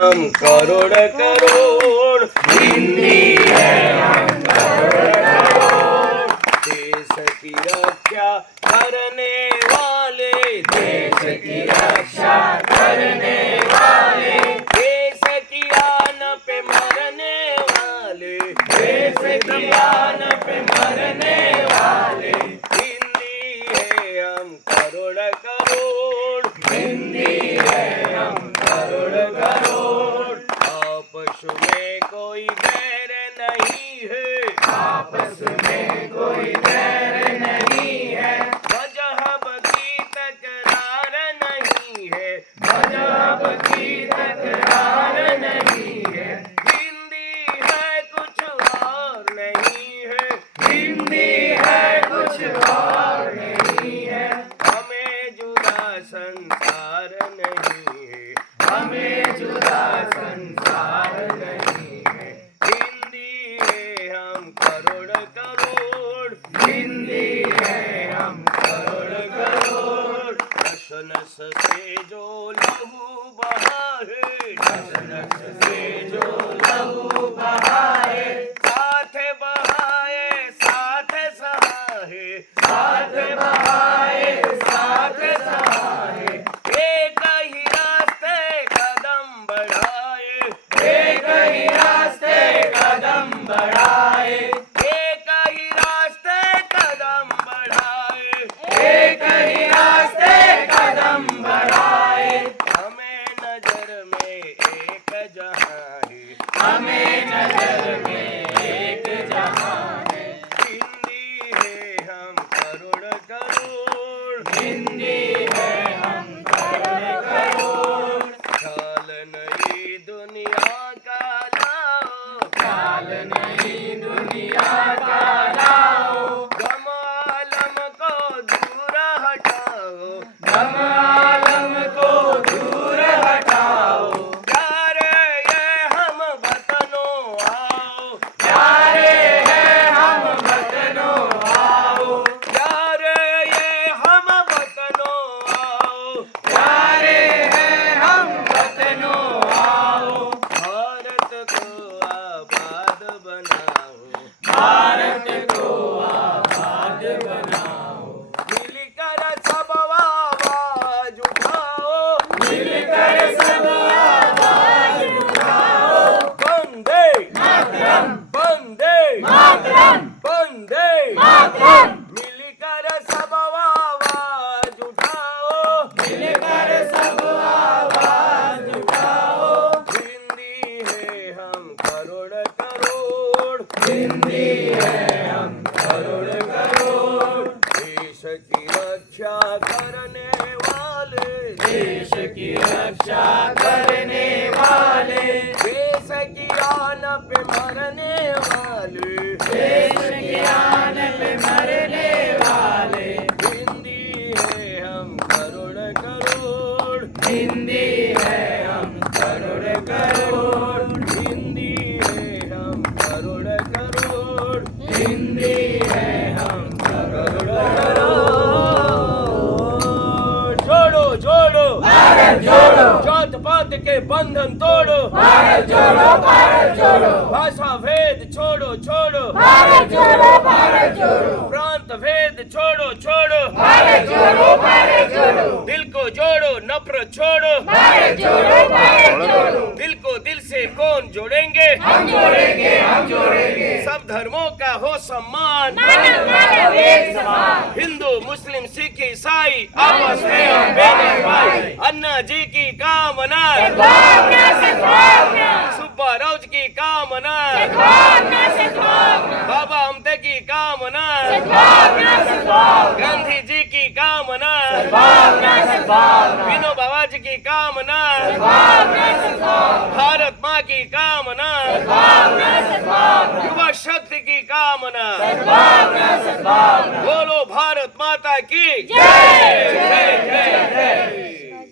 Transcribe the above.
हम करोड़ करोड़ हिंदी है, हम करोड़ करोड़ देश की रक्षा करने वाले, देश की रक्षा करने वाले, देश की आन पे मरने वाले, देश की आन पे मरने वाले। हिंदी है हम करोड़ करोड़, हिंदी है हम करोड़ करोड़। आपस में कोई बैर नहीं है, आपस में कोई बैर नहीं है, मजहब की तकरार नहीं है, मजहब की तकरार नहीं है। हिंदी है कुछ और नहीं है, हिंदी है कुछ और नहीं है। हमें जुदा संसार नहीं है, हमें जुदा संसार नहीं है। हिंदी है हम करोड़ करोड़, हिंदी है हम करोड़ करोड़। नस नस से जो लहू बहा है, नस नस से जो लहू बहा है, साथ बहाए साथ सहाए, साथ बहाए साथ सहाए। एक ही रास्ते कदम बढ़ाए, एक ही रास्ते कदम बढ़ाए, एक ही रास्ते कदम बढ़ाए, एक ही रास्ते कदम बढ़ाए। हमें नजर में एक जहां है, हमें नजर में एक जहां है। हिंदी है हम करोड़ करोड़, हिंदी है हम करोड़ करोड़। ख्याल नई दुनिया का लाओ, ख्याल नई दुनिया का लाओ। गम आलम को दूर हटाओ, गम आलम को दूर हटाओ। प्यारे ये हम वतनों आओ, प्यारे ये हम वतनों आओ, प्यारे ये हम वतनों आओ, प्यारे हैं हम वतनों आओ। भारत को आबाद बनाओ, भारत को आबाद बनाओ। मिलकर सब आवाज उठाओ, मिलकर सब आवाज उठाओ। वंदे मातरम, वंदे मातरम, वंदे मातरम। मिलकर सब आवाज उठाओ, मिलकर सब आवाज उठाओ। हिंदी है हम करोड़ करोड़, हिंदी है हम करोड़ करोड़। देश की रक्षा करने वाले, देश की रक्षा करने वाले, देश की आन पे मरने वाले, देश की आन पे मरने वाले। हिंदी है हम करोड़ करोड़, हिंदी है हम करोड़ करोड़, हिंदी है हम करोड़ करोड़, हिंदी है हम करोड़ करोड़। जोड़ो जोड़ो भारत जोड़ो, जात पात के बंधन तोड़ो, भारत जोड़ो, भारत जोड़ो। भाषा भेद छोड़ो छोड़ो, भारत जोड़ो, भारत जोड़ो। प्रांत भेद छोड़ो छोड़ो, भारत जोड़ो, भारत जोड़ो। दिल को जोड़ो नफरत छोड़ो, भारत जोड़ो, भारत जोड़ो। दिल को दिल से कौन जोड़ेंगे, हम जोड़ेंगे, हम जोड़ेंगे। सब धर्मों का हो सम्मान, मानव मानव एक समान। हिंदू मुस्लिम सिख ईसाई आपस में हम बहने भाई। अन्ना जी की कामना, सद्भावना सद्भावना। सुब्बा राव की कामना, सद्भावना सद्भावना। बाबा अमते की कामना, सद्भावना सद्भावना। गांधी जी की कामना, सद्भावना सद्भावना। विनोबा भावे की कामना, सद्भावना सद्भावना। भारत माँ की कामना, सद्भावना सद्भावना। युवा शक्ति की कामना, सद्भावना सद्भावना। बोलो भारत माता की जय, जय जय जय।